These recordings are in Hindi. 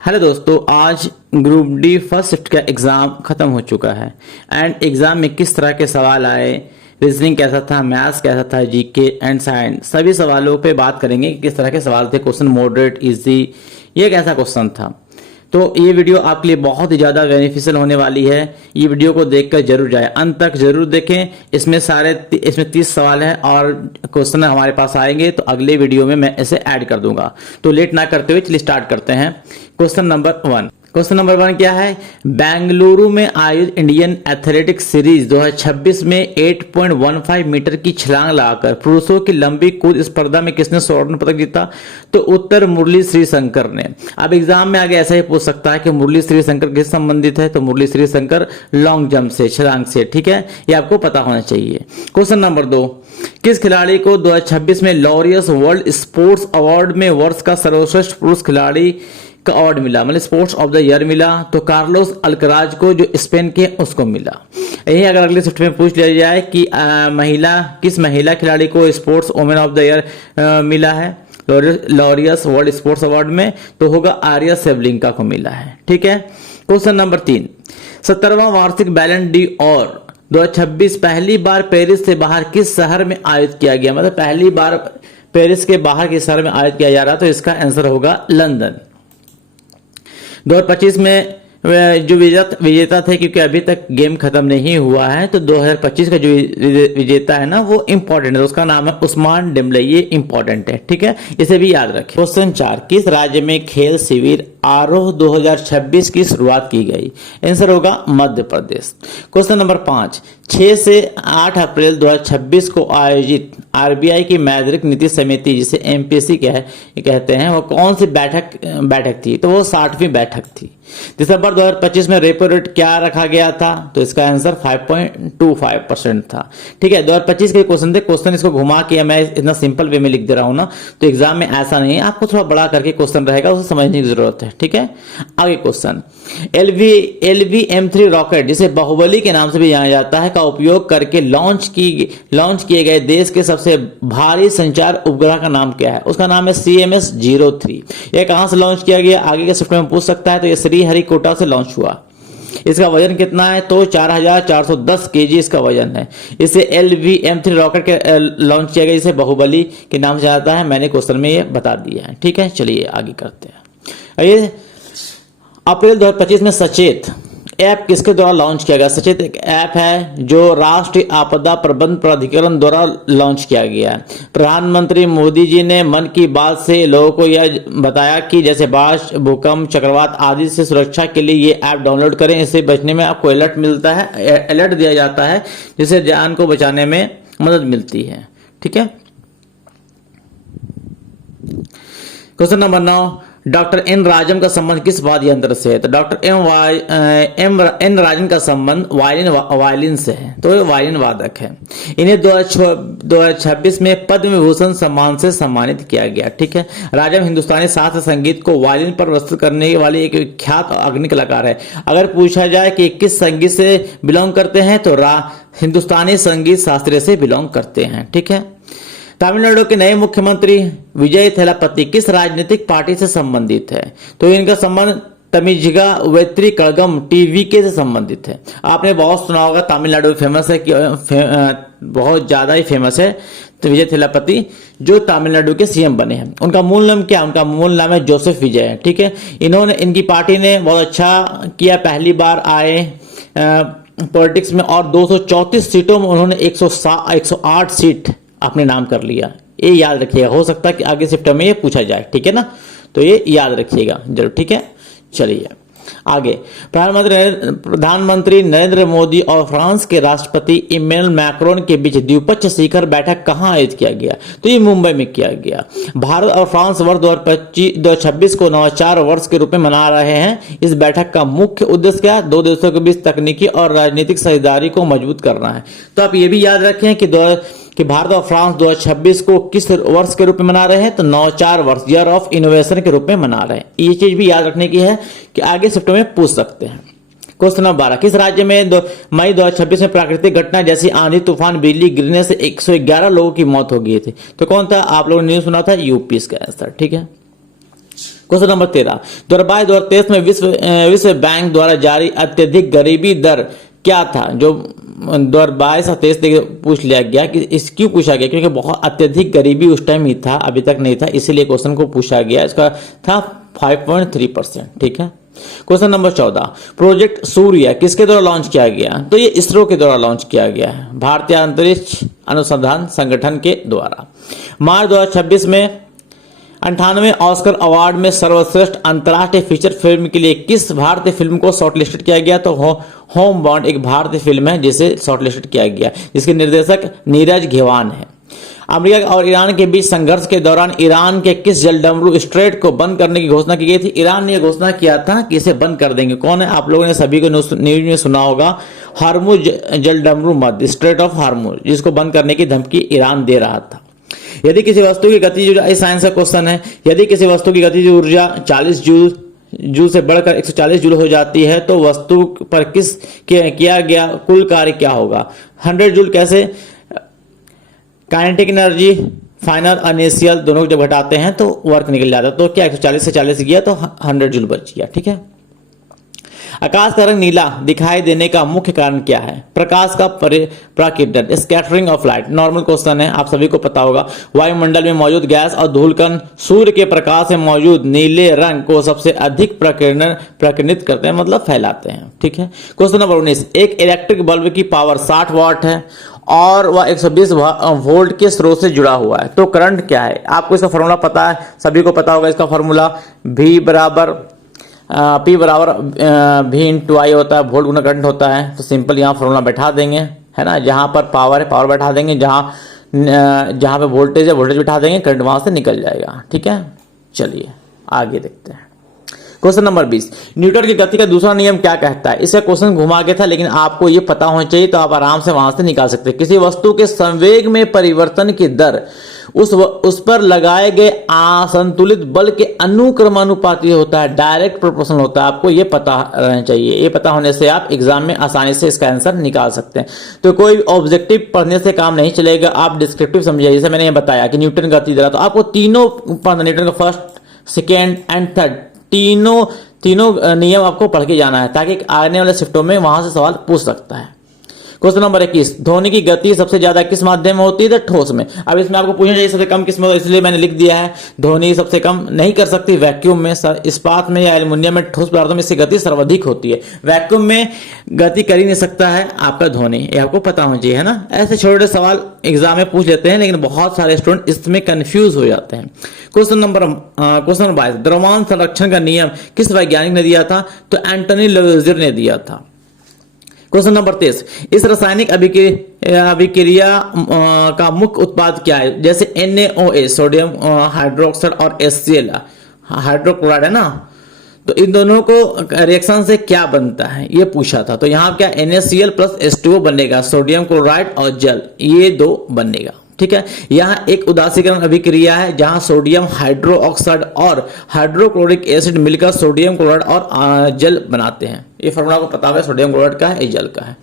हेलो दोस्तों, आज ग्रुप डी फर्स्ट शिफ्ट का एग्ज़ाम ख़त्म हो चुका है एंड एग्ज़ाम में किस तरह के सवाल आए, रीजनिंग कैसा था, मैथ्स कैसा था, जीके एंड साइंस, सभी सवालों पे बात करेंगे कि किस तरह के सवाल थे। क्वेश्चन मॉडरेट, इजी, ये कैसा क्वेश्चन था। तो ये वीडियो आपके लिए बहुत ही ज़्यादा बेनिफिशियल होने वाली है। ये वीडियो को देखकर जरूर जाए, अंत तक जरूर देखें। इसमें 30 सवाल हैं और क्वेश्चन हमारे पास आएंगे तो अगले वीडियो में मैं इसे ऐड कर दूंगा। तो लेट ना करते हुए चलिए स्टार्ट करते हैं। क्वेश्चन नंबर 1 क्या है? बेंगलुरु में आयोजित इंडियन एथलेटिक्स सीरीज 2026 में 8.15 मीटर की छलांग लगाकर पुरुषों की लंबी कूद स्पर्धा में किसने स्वर्ण पदक जीता? तो उत्तर मुरली श्रीशंकर ने। अब एग्जाम में आगे ऐसा ही पूछ सकता है कि मुरली श्रीशंकर किस संबंधित है? तो मुरली श्रीशंकर लॉन्ग जंप से, छलांग से। ठीक है, ये आपको पता होना चाहिए। क्वेश्चन नंबर 2, किस खिलाड़ी को 2026 में लॉरियस वर्ल्ड स्पोर्ट्स अवार्ड में वर्ष का सर्वश्रेष्ठ पुरुष खिलाड़ी का अवार्ड मिला, मतलब स्पोर्ट्स ऑफ द ईयर मिला? तो कार्लोस अल्कराज को, जो स्पेन के, उसको मिला। यही अगर अगले शिफ्ट में पूछ लिया जाए कि किस महिला खिलाड़ी को sports women of the year मिला है लॉरियस वर्ल्ड स्पोर्ट्स अवार्ड में, तो होगा आर्या सेवलिंका को मिला है। ठीक है। क्वेश्चन नंबर 3, 17वां वार्षिक बैलन डी और 2026 पहली बार पेरिस से बाहर किस शहर में आयोजित किया गया? मतलब पहली बार पेरिस के बाहर किस शहर में आयोजित किया जा रहा है? तो इसका आंसर होगा लंदन। 2025 में जो विजेता थे, क्योंकि अभी तक गेम खत्म नहीं हुआ है, तो 2025 का जो विजेता है ना, वो इंपॉर्टेंट है। उसका नाम है उस्मान डेम्बले। ये इंपॉर्टेंट है, ठीक है, इसे भी याद रखें। क्वेश्चन 4, किस राज्य में खेल शिविर आरोह 2026 की शुरुआत की गई? आंसर होगा मध्य प्रदेश। क्वेश्चन नंबर 5, 6 से 8 अप्रैल 2026 को आयोजित आरबीआई की मौद्रिक नीति समिति, जिसे एमपीसी कहते हैं, वो कौन सी बैठक थी? तो वो 60वीं बैठक थी। दिसंबर 2025 में रेपो रेट क्या रखा गया था? तो इसका आंसर 5.25% था। ठीक है, 2025 के क्वेश्चन थे। क्वेश्चन इसको घुमा के मैं इतना सिंपल वे में लिख दे रहा हूं ना, तो एग्जाम में ऐसा नहीं है, आपको थोड़ा बड़ा करके क्वेश्चन रहेगा, उसे समझने की जरूरत है। ठीक है, आगे क्वेश्चन, LVM-3 रॉकेट, जिसे बाहुबली के नाम से भी जाना जाता है, का उपयोग करके लॉन्च किए गए देश के सबसे भारी संचार उपग्रह का नाम क्या है? उसका नाम है CMS-03। यह कहां से लॉन्च किया गया? आगे के शिफ्ट में पूछ सकता है। तो यह श्रीहरिकोटा से लॉन्च हुआ। इसका वजन कितना है? तो 4410 kg इसका वजन है। इसे LVM-3 रॉकेट के लॉन्च किया गया, जिसे बाहुबली के नाम से जाता है। मैंने क्वेश्चन में ये बता दिया है। ठीक है, चलिए आगे करते हैं। ये अप्रैल 2025 में सचेत ऐप किसके द्वारा लॉन्च किया गया? सचेत एक ऐप है जो राष्ट्रीय आपदा प्रबंधन प्राधिकरण द्वारा लॉन्च किया गया है। प्रधानमंत्री मोदी जी ने मन की बात से लोगों को यह बताया कि जैसे बाढ़, भूकंप, चक्रवात आदि से सुरक्षा के लिए ये ऐप डाउनलोड करें। इससे बचने में आपको अलर्ट मिलता है, अलर्ट दिया जाता है, जिससे जान को बचाने में मदद मिलती है। ठीक है। क्वेश्चन नंबर 9, डॉक्टर एन राजन का संबंध किस वाद्य यंत्र से है? तो डॉक्टर एन राजन का संबंध वायलिन से है, तो ये वायलिन वादक है। इन्हें 2026 में पद्म विभूषण सम्मान से सम्मानित किया गया। ठीक है, राजन हिंदुस्तानी शास्त्रीय संगीत को वायलिन पर प्रस्तुत करने वाले एक विख्यात अग्नि कलाकार है। अगर पूछा जाए कि किस संगीत से बिलोंग करते हैं, तो हिंदुस्तानी संगीत शास्त्रीय से बिलोंग करते हैं। ठीक है। तमिलनाडु के नए मुख्यमंत्री विजय थेलापति किस राजनीतिक पार्टी से संबंधित है? तो इनका संबंध तमिजगा वेत्री कड़गम TVK से संबंधित है। आपने बहुत सुना होगा, तमिलनाडु फेमस है कि बहुत ज्यादा ही फेमस है। तो विजय थेलापति जो तमिलनाडु के CM बने हैं, उनका मूल नाम क्या? उनका मूल नाम है जोसेफ विजय है। ठीक है, इनकी पार्टी ने बहुत अच्छा किया, पहली बार आए पॉलिटिक्स में, और 234 सीटों में उन्होंने 108 सीट अपने नाम कर लिया। ये याद रखिएगा, हो सकता है कि आगे शिफ्ट में ये पूछा जाए। ठीक है ना, तो ये याद रखिएगा जरूर। ठीक है, चलिए आगे। प्रधानमंत्री नरेंद्र मोदी और फ्रांस के राष्ट्रपति इमैनुअल मैक्रोन के बीच द्विपक्षीय शिखर बैठक कहां आयोजित किया गया? तो ये मुंबई में किया गया। भारत और फ्रांस वर्ष 2026 को नवाचार वर्ष के रूप में मना रहे हैं। इस बैठक का मुख्य उद्देश्य क्या है? दो देशों के बीच तकनीकी और राजनीतिक साझेदारी को मजबूत करना है। तो आप ये भी याद रखें कि भारत और फ्रांस 2026 को किस वर्ष के रूप में मना रहे हैं? तो नवाचार वर्ष, ईयर ऑफ इनोवेशन के रूप में मना रहे हैं। ये चीज भी याद रखने की है कि आगे शिफ्ट में पूछ सकते हैं। क्वेश्चन नंबर 12, किस राज्य में मई 2026 में प्राकृतिक घटना जैसी आंधी, तूफान, बिजली गिरने से 111 लोगों की मौत हो गई थी? तो कौन था? आप लोगों ने न्यूज सुना था, यूपी इसका आंसर। ठीक है, क्वेश्चन नंबर 13, 2022-2023 में विश्व बैंक द्वारा जारी अत्यधिक गरीबी दर क्या था? जो 2022 और 23 पूछ लिया गया कि इस क्यों पूछा गया, क्योंकि बहुत अत्यधिक गरीबी उस टाइम ही था, अभी तक नहीं था, इसीलिए क्वेश्चन को पूछा गया। इसका था 5.3%। ठीक है। क्वेश्चन नंबर 14, प्रोजेक्ट सूर्य किसके द्वारा लॉन्च किया गया? तो ये इसरो के द्वारा लॉन्च किया गया है, भारतीय अंतरिक्ष अनुसंधान संगठन के द्वारा। मार्च 2026 में 98 ऑस्कर अवार्ड में सर्वश्रेष्ठ अंतर्राष्ट्रीय फीचर फिल्म के लिए किस भारतीय फिल्म को शॉर्टलिस्टेड किया गया? तो होम बाउंड एक भारतीय फिल्म है जिसे शॉर्टलिस्टेड किया गया, जिसके निर्देशक नीरज घेवान है। अमेरिका और ईरान के बीच संघर्ष के दौरान ईरान के किस जलडमरू स्ट्रेट को बंद करने की घोषणा की गई थी? ईरान ने यह घोषणा किया था कि इसे बंद कर देंगे। कौन है? आप लोगों ने सभी को न्यूज में सुना होगा, हार्मुज जलडमरू मध्य, स्ट्रेट ऑफ हार्मुज, जिसको बंद करने की धमकी ईरान दे रहा था। यदि किसी वस्तु की गतिज ऊर्जा, इस साइंस का क्वेश्चन है, यदि किसी वस्तु की गतिज ऊर्जा 40 जूल से बढ़कर 140 जूल हो जाती है तो वस्तु पर किया गया कुल कार्य क्या होगा? 100 जूल। कैसे? काइनेटिक एनर्जी, फाइनल इनिशियल दोनों को जब घटाते हैं तो वर्क निकल जाता है। तो क्या 140 से 40 गया तो 100 जूल बच गया। ठीक है। आकाश का रंग नीला दिखाई देने का मुख्य कारण क्या है? प्रकाश का प्रकीर्णन, scattering of light. Normal question है, आप सभी को पता होगा। वायुमंडल में मौजूद गैस और धूलकण सूर्य के प्रकाश में मौजूद नीले रंग को सबसे अधिक प्रकीर्णित करते हैं, मतलब फैलाते हैं। ठीक है। क्वेश्चन नंबर 19, एक इलेक्ट्रिक बल्ब की पावर 60 वाट है और वह 120 वोल्ट के स्रोत से जुड़ा हुआ है, तो करंट क्या है? आपको इसका फॉर्मूला पता है, सभी को पता होगा इसका फॉर्मूला। P बराबर V इंटू आई होता है, वोल्ट गुना करंट होता है। तो सिंपल यहाँ फॉर्मूला बैठा देंगे, है ना। जहां पर पावर है पावर बैठा देंगे, जहां पे वोल्टेज है वोल्टेज बैठा देंगे, करंट वहां से निकल जाएगा। ठीक है। चलिए आगे देखते हैं। क्वेश्चन नंबर 20, न्यूटन की गति का दूसरा नियम क्या कहता है? इसका क्वेश्चन घुमा के था, लेकिन आपको ये पता होना चाहिए तो आप आराम से वहां से निकाल सकते हैं। किसी वस्तु के संवेग में परिवर्तन की दर उस पर लगाए गए असंतुलित बल के अनुक्रमानुपाती होता है, डायरेक्ट प्रोपोर्शनल होता है। आपको ये पता रहना चाहिए। ये पता होने से आप एग्जाम में आसानी से इसका आंसर निकाल सकते हैं। तो कोई ऑब्जेक्टिव पढ़ने से काम नहीं चलेगा, आप डिस्क्रिप्टिव समझिए। जैसे मैंने ये बताया कि न्यूटन गति दर, तो आपको तीनों पढ़ना, न्यूटन का फर्स्ट, सेकेंड एंड थर्ड, तीनों नियम आपको पढ़ के जाना है, ताकि आने वाले शिफ्टों में वहां से सवाल पूछ सकता है। क्वेश्चन नंबर 21, ध्वनि की गति सबसे ज्यादा किस माध्यम में होती है? ठोस में। अब इसमें आपको पूछना चाहिए सबसे कम किस में, इसलिए मैंने लिख दिया है ध्वनि सबसे कम नहीं कर सकती वैक्यूम में, इस्पात में या एल्युमिनियम में, ठोस पदार्थों में इसकी गति सर्वाधिक होती है। वैक्यूम में गति कर ही नहीं सकता है आपका ध्वनि, ये आपको पता होना चाहिए, है ना। ऐसे छोटे सवाल एग्जाम में पूछ लेते हैं, लेकिन बहुत सारे स्टूडेंट इसमें कंफ्यूज हो जाते हैं। क्वेश्चन नंबर 22, द्रव्यमान संरक्षण का नियम किस वैज्ञानिक ने दिया था? तो एंटनी लेवेज़ियर ने दिया था। क्वेश्चन नंबर 23, इस रासायनिक अभिक्रिया का मुख्य उत्पाद क्या है? जैसे NaOH सोडियम हाइड्रोक्साइड और HCl हाइड्रोक्लोराइड है ना, तो इन दोनों को रिएक्शन से क्या बनता है ये पूछा था। तो यहाँ क्या NaCl प्लस H2O बनेगा, सोडियम क्लोराइड और जल, ये दो बनेगा। ठीक है। यहाँ एक उदासीकरण अभिक्रिया है जहां सोडियम हाइड्रोक्साइड और हाइड्रोक्लोरिक एसिड मिलकर सोडियम क्लोराइड और जल बनाते हैं। ये फॉर्मूला को पता है, सोडियम क्लोराइड का है, जल का है।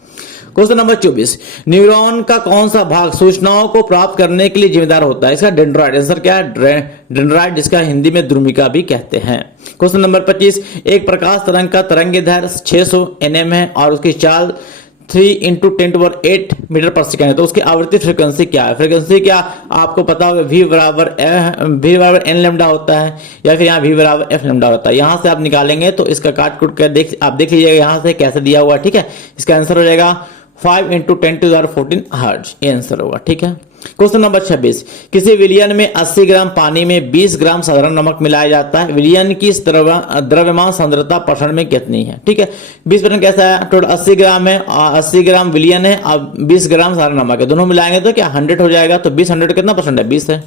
क्वेश्चन नंबर 24, न्यूरॉन का कौन सा भाग सूचनाओं को प्राप्त करने के लिए जिम्मेदार होता है? इसका डेंड्राइट। आंसर क्या है? डेंड्राइट, जिसका हिंदी में द्रुमिका भी कहते हैं। क्वेश्चन नंबर 25, एक प्रकाश तरंग का तरंगदैर्घ्य 600 nm है और उसकी चाल 3 × 10⁸ मीटर पर सेकेंड है, तो उसकी आवृत्ति फ्रीक्वेंसी क्या है? फ्रीक्वेंसी क्या आपको पता होगा, V बराबर n लैम्डा होता है, या फिर यहाँ V बराबर f लैम्डा होता है। यहाँ से आप निकालेंगे तो इसका काट कुट कर आप देख लीजिएगा यहाँ से कैसे दिया हुआ। ठीक है। इसका आंसर हो जाएगा 5 × 10⁻14 हर्ट्ज, ये आंसर होगा। ठीक है। क्वेश्चन नंबर 26, किसी विलयन में 80 ग्राम पानी में 20 ग्राम साधारण नमक मिलाया जाता है, विलयन की द्रव्यमान सांद्रता % में कितनी है? ठीक है। 20% कैसा है? टोटल 80 ग्राम है, 80 ग्राम विलयन है और 20 ग्राम साधारण नमक है, दोनों मिलाएंगे तो क्या 100 हो जाएगा। तो 100 कितना परसेंट है? 20 है,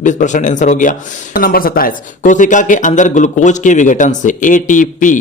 20% आंसर हो गया। नंबर 27, कोशिका के अंदर ग्लूकोज के विघटन से ATP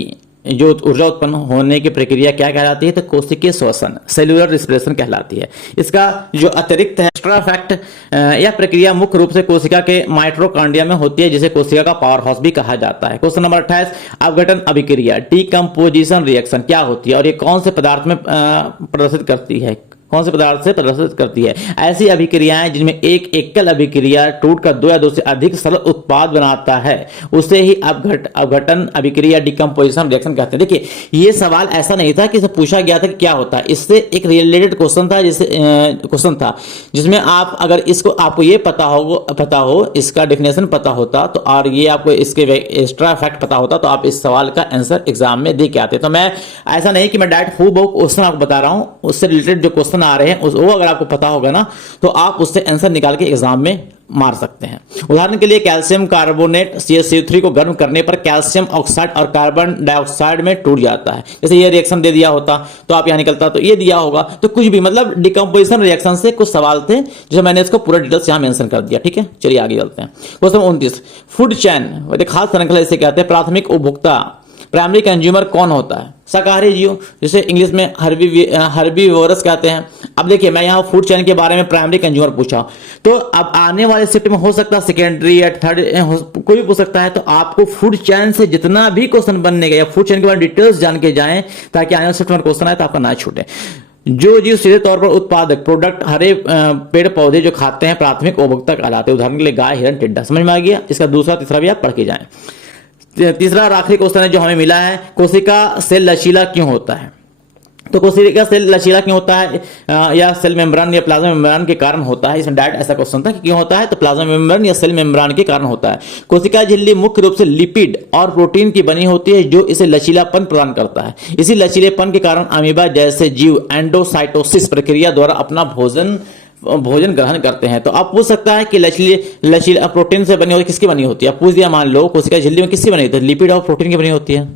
जो ऊर्जा उत्पन्न होने की प्रक्रिया क्या कहलाती है? तो कोशिकीय श्वसन, सेल्यूलर रिस्पिरेशन कहलाती है। इसका जो अतिरिक्त है एक्स्ट्रा फैक्ट, यह प्रक्रिया मुख्य रूप से कोशिका के माइटोकॉन्ड्रिया में होती है, जिसे कोशिका का पावर हाउस भी कहा जाता है। क्वेश्चन नंबर 28, अपघटन अभिक्रिया डीकम्पोजिशन रिएक्शन क्या होती है और ये कौन से पदार्थ में प्रदर्शित करती है? कौन से पदार्थ से प्रदर्शित करती है? ऐसी अभिक्रियाएं जिनमें एक एकल अभिक्रिया टूटकर दो या दो से अधिक सरल उत्पाद बनाता है उसे ही अपघटन अभिक्रिया डिकम्पोजिशन रिएक्शन कहते हैं। देखिए ये सवाल ऐसा नहीं था कि इसे पूछा गया था कि क्या होता है, इससे एक रिलेटेड क्वेश्चन था जिसमें आप अगर इसको आपको ये पता हो इसका डेफिनेशन पता होता तो और ये आपको इसके एक्स्ट्रा फैक्ट पता होता तो आप इस सवाल का आंसर एग्जाम में दे के आते। तो मैं ऐसा नहीं कि मैं डायरेक्ट हूबहू क्वेश्चन आपको बता रहा हूं, उससे रिलेटेड जो क्वेश्चन आ रहे हैं वो अगर आपको पता होगा ना तो आप उससे आंसर निकाल के एग्जाम में मार सकते हैं। उदाहरण के लिए कैल्शियम कार्बोनेट CaCO3 को गर्म करने पर कैल्शियम ऑक्साइड और कार्बन डाइऑक्साइड में टूट जाता है। जैसे ये रिएक्शन दे दिया होता तो आप यहां निकलता तो ये दिया होगा, तो कुछ भी मतलब डिकम्पोजिशन रिएक्शन से कुछ सवाल थे जो मैंने इसको पूरा डिटेल्स यहां मेंशन कर दिया। ठीक है, चलिए आगे चलते हैं। क्वेश्चन 29, फूड चैन खाद्य श्रृंखला इसे कहते हैं। प्राथमिक उपभोक्ता प्राइमरी कंज्यूमर कौन होता है? शाकाहारी जीव, जिसे इंग्लिश में हर्बीवोरस कहते हैं। अब देखिए मैं यहाँ फूड चेन के बारे में प्राइमरी कंज्यूमर पूछा तो अब आने वाले शिफ्ट में हो सकता है सेकेंडरी या थर्ड कोई भी पूछ सकता है, तो आपको फूड चेन से जितना भी क्वेश्चन बनने का या फूड चेन के बारे में डिटेल्स जान के जाएं ताकि आने वाले शिफ्ट में क्वेश्चन आए तो आपका ना छूटे। जो जीव सीधे तौर पर उत्पादक प्रोडक्ट हरे पेड़ पौधे जो खाते हैं प्राथमिक उपभोक्ता कहलाते हैं। उदाहरण के लिए गाय, हिरण, टिड्डा। समझ में आ गया? इसका दूसरा तीसरा भी आप पढ़ के जाएं। तीसरा और आखिरी क्वेश्चन है जो हमें मिला है, कोशिका सेल लचीला क्यों होता है? तो कोशिका सेल लचीला क्यों होता है या सेल मेम्ब्रेन या प्लाज्मा मेम्ब्रेन के कारण होता है? इसमें डायरेक्ट ऐसा क्वेश्चन था कि क्यों होता है, तो प्लाज्मा मेम्ब्रेन या सेल मेम्ब्रेन के कारण होता है। कोशिका झिल्ली मुख्य रूप से लिपिड और प्रोटीन की बनी होती है जो इसे लचीलापन प्रदान करता है। इसी लचीलेपन के कारण अमीबा जैसे जीव एंडोसाइटोसिस प्रक्रिया द्वारा अपना भोजन ग्रहण करते हैं। तो आप पूछ सकता है कि लचीला प्रोटीन से बनी होती किसकी बनी होती है? आप पूछ दिया, मान लो कोशिका झिल्ली में किसकी बनी होती है? लिपिड और प्रोटीन की बनी होती है।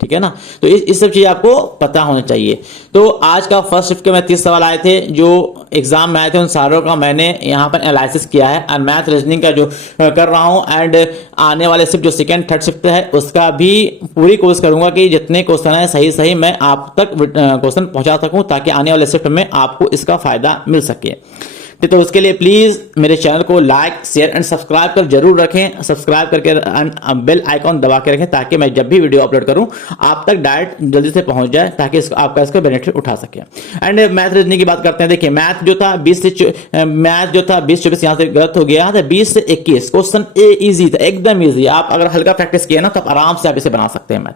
ठीक है ना, तो इस सब चीज आपको पता होना चाहिए। तो आज का फर्स्ट शिफ्ट के में 30 सवाल आए थे जो एग्जाम में आए थे, उन सारों का मैंने यहाँ पर एनालिसिस किया है और मैथ रीजनिंग का जो कर रहा हूँ एंड आने वाले शिफ्ट जो सेकेंड थर्ड शिफ्ट है उसका भी पूरी कोशिश करूंगा कि जितने क्वेश्चन है सही मैं आप तक क्वेश्चन पहुंचा सकूं ताकि आने वाले शिफ्ट में आपको इसका फायदा मिल सके। तो उसके लिए प्लीज मेरे चैनल को लाइक शेयर एंड सब्सक्राइब कर जरूर रखें। सब्सक्राइब करके बेल आइकॉन दबा के रखें ताकि मैं जब भी वीडियो अपलोड करूं आप तक डायरेक्ट जल्दी से पहुंच जाए ताकि आपका इसका बेनिफिट उठा सके। एंड मैथ रीजनिंग की बात करते हैं। देखिए मैथ जो था 20-24 यहां से गलत हो गया था। 20 से 21 क्वेश्चन इजी था, एकदम इजी। आप अगर हल्का प्रैक्टिस किया ना तो आप आराम से आप इसे बना सकते हैं। मैथ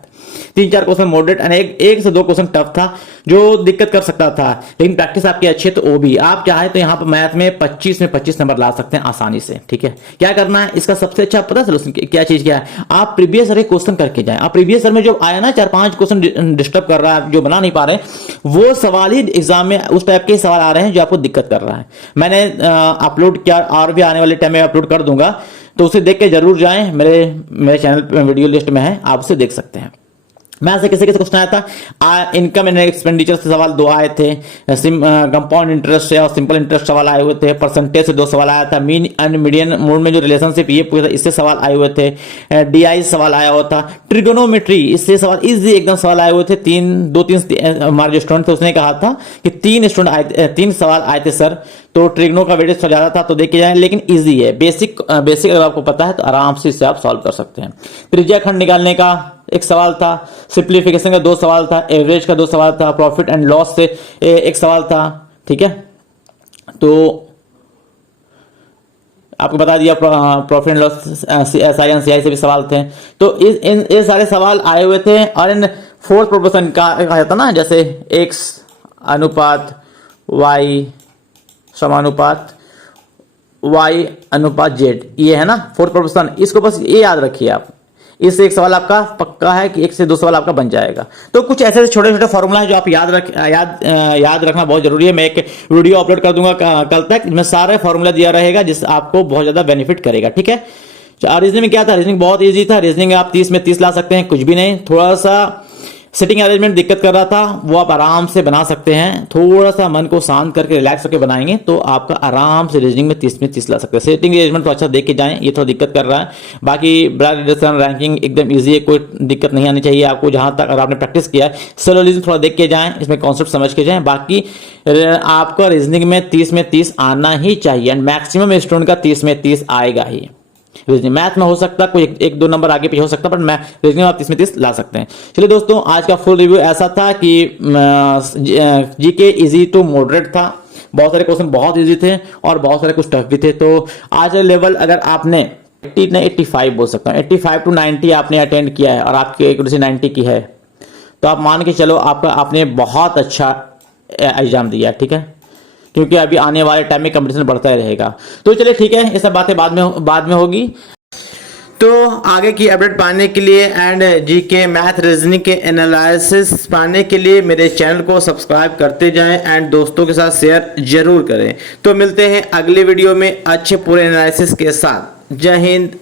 3-4 क्वेश्चन मॉडरेट एंड एक से 2 क्वेश्चन टफ था जो दिक्कत कर सकता था, लेकिन प्रैक्टिस आपकी अच्छी है तो वो भी आप चाहे तो यहाँ पर मैथ में 25 नंबर ला सकते हैं आसानी से। ठीक है, क्या करना है इसका सबसे अच्छा पता सोल्यूशन क्या चीज क्या है? आप प्रीवियस ईयर के क्वेश्चन करके जाएं। आप प्रीवियस ईयर में जो आया ना 4-5 क्वेश्चन डिस्टर्ब कर रहा है, जो बना नहीं पा रहे, वो सवाल ही एग्जाम में उस टाइप के सवाल आ रहे हैं जो आपको दिक्कत कर रहा है। मैंने अपलोड किया और भी आने वाले टाइम में अपलोड कर दूंगा, तो उसे देख के जरूर जाएं। मेरे चैनल पे वीडियो लिस्ट में है, आप उसे देख सकते हैं। मैं से किसी क्वेश्चन आया था इनकम एंड एक्सपेंडिचर से सवाल 2 आए थे, कंपाउंड इंटरेस्ट से और सिंपल इंटरेस्ट सवाल आए हुए थे, परसेंटेज से 2 सवाल आया था, मीन एंड मीडियन मूड में जो रिलेशनशिप ये पूछा था इससे सवाल आए हुए थे, DI सवाल आया हुआ था, ट्रिगोनोमेट्री इससे सवाल इजी एकदम सवाल आए हुए थे। 2-3 हमारे जो स्टूडेंट थे उसने कहा था कि 3 सवाल आए थे सर, तो ट्रिग्नो का वेटेज ज्यादा था तो देखिए जाए, लेकिन इजी है। बेसिक अगर आपको पता है तो आराम से इसे आप सॉल्व कर सकते हैं। त्रिज्या खंड निकालने का एक सवाल था, सिंप्लीफिकेशन का 2 सवाल था, एवरेज का 2 सवाल था, प्रॉफिट एंड लॉस से 1 सवाल था। ठीक है, तो आपको बता दिया profit and loss SI and CI से भी सवाल थे। तो ये सारे सवाल आए हुए थे। और इन फोर्थ प्रोपोर्शन का कहा जाता ना, जैसे X अनुपात Y समानुपात Y अनुपात Z, ये है ना फोर्थ प्रोपोर्शन। इसको बस ये याद रखिए आप, इससे एक सवाल आपका पक्का है कि 1 से 2 सवाल आपका बन जाएगा। तो कुछ ऐसे छोटे छोटे फॉर्मूला है जो आप याद रखना बहुत जरूरी है। मैं एक वीडियो अपलोड कर दूंगा कल तक, जिसमें सारे फॉर्मूला दिया रहेगा जिससे आपको बहुत ज्यादा बेनिफिट करेगा। ठीक है, रीजनिंग में क्या था? रीजनिंग बहुत इजी था। रीजनिंग आप 30 में 30 ला सकते हैं, कुछ भी नहीं। थोड़ा सा सिटिंग अरेंजमेंट दिक्कत कर रहा था, वो आप आराम से बना सकते हैं। थोड़ा सा मन को शांत करके रिलैक्स करके बनाएंगे तो आपका आराम से रीजनिंग में 30 में 30 ला सकते हैं। सिटिंग अरेंजमेंट तो अच्छा देख के जाएं, ये थोड़ा दिक्कत कर रहा है। बाकी ब्लड रिडक्शन रैंकिंग एकदम इजी है, कोई दिक्कत नहीं आनी चाहिए आपको। जहां तक अगर आपने प्रैक्टिस किया है, सिलोजिज्म थोड़ा देख के जाएं, इसमें कॉन्सेप्ट समझ के जाएं। बाकी आपका रीजनिंग में 30 में 30 आना ही चाहिए एंड मैक्सिमम स्टूडेंट का 30 में 30 आएगा ही। रीजनिंग मैथ में हो सकता है कोई एक दो नंबर आगे पीछे हो सकता है, पर मैं रीजनिंग में आप 30 में 30 ला सकते हैं। चलिए दोस्तों, आज का फुल रिव्यू ऐसा था कि जीके इजी टू मॉडरेट था, बहुत सारे क्वेश्चन बहुत इजी थे और बहुत सारे कुछ टफ भी थे। तो आज लेवल अगर आपने 80 ने 85 बोल सकता हूँ, 85 टू 90 आपने अटेंड किया है और आपकी एक्यूरेसी 90 की है, तो आप मान के चलो आपका आपने बहुत अच्छा एग्जाम दिया, ठीक है, क्योंकि अभी आने वाले टाइम में कंपटीशन बढ़ता ही रहेगा। तो चलिए ठीक है, ये सब बातें बाद में होगी। तो आगे की अपडेट पाने के लिए एंड जीके मैथ रीजनिंग के एनालिसिस पाने के लिए मेरे चैनल को सब्सक्राइब करते जाएं एंड दोस्तों के साथ शेयर जरूर करें। तो मिलते हैं अगले वीडियो में अच्छे पूरे एनालिसिस के साथ। जय हिंद।